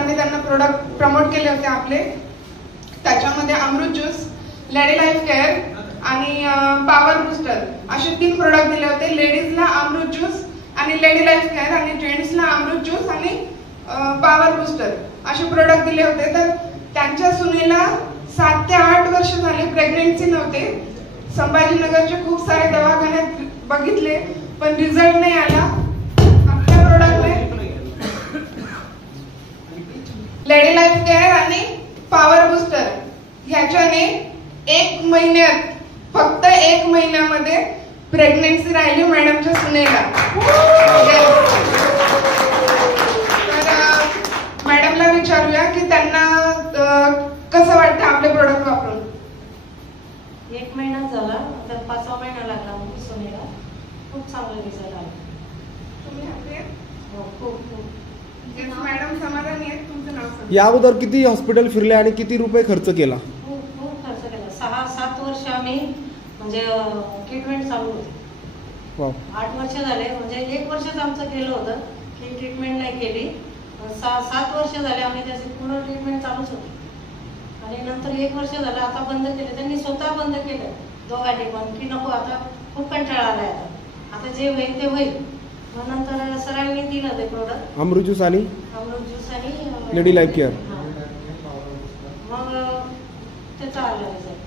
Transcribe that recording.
सरांनी त्यांना product promote केले होते आपले. त्याच्यामध्ये अमृत ज्यूस, लेडी लाईफ केअर आणि पॉवर बूस्टर असे 3 प्रोडक्ट दिले होते. लेडीजला अमृत ज्यूस आणि लेडी लाईफ केअर आणि जेंट्सला अमृत ज्यूस आणि पॉवर बूस्टर असे प्रोडक्ट दिले होते. तर त्यांच्या सुनेला 7 ते 8 वर्ष झाले प्रेग्नेन्सी नव्हते. संभाजीनगरचे खूप सारे दवाखान्यात बघितले पण रिझल्ट नाही आला. आपल्या प्रोडक्टने लेडी लाईफ केअर आणि पॉवर बूस्टर ह्याच्याने 1 महिन्यात, फक्त 1 महिन्यामध्ये प्रेग्नेन्सी राहिली मॅडमच्या सुनेला. तर मॅडमला विचारूया की त्यांना कसं वाटतं आपले प्रोडक्ट वापरून. 1 महिना झाला, तर 5वा महिना लागला सुनेला. खूप चांगला रिझल्ट आला. तुम्ही हॅपी आहे? हो, खूप खूप. मॅडम समाधानी आहेत. तुमचं नाव सांगा. या अगोदर किती हॉस्पिटल फिरले आणि किती रुपये खर्च केला? खूप खर्च केला. 6-7 वर्ष आम्ही म्हणजे ट्रीटमेंट चालू होती. 8 वर्ष झाले, म्हणजे 1 वर्षच आमचं केलं होतं की ट्रीटमेंट नाही केली. 7 वर्ष झाले आम्ही त्याची पूर्ण ट्रीटमेंट चालूच होती. आणि नंतर 1 वर्ष झालं आता बंद केले. त्यांनी स्वतः बंद केलं दोघांनी पण की नको, आता खूप कंटाळा आलाय, आता जे होईल ते होईल. मग नंतर सरांनी दिलं ते प्रोडक्ट अमृत ज्यूस आणि लेडी लाईफ केअर. मग त्याचा आला रिझल्ट.